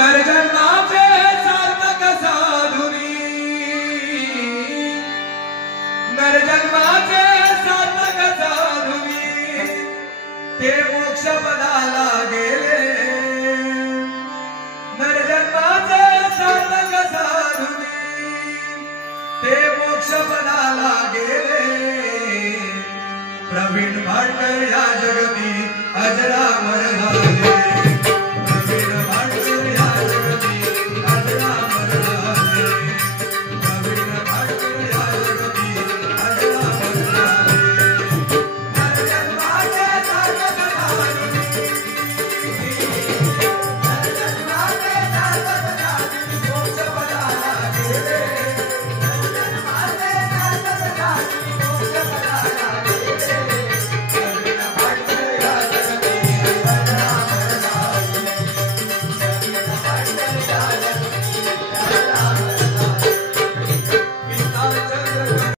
नरजन्माचे सार्थक साधुनी, नरजन्माचे सार्थक साधुनी, ते मोक्ष पदाला गेले। नरजन्माचे सार्थक साधुनी, ते मोक्ष पदाला गेले। प्रवीण भाटकर या जगती अजरामर झाले।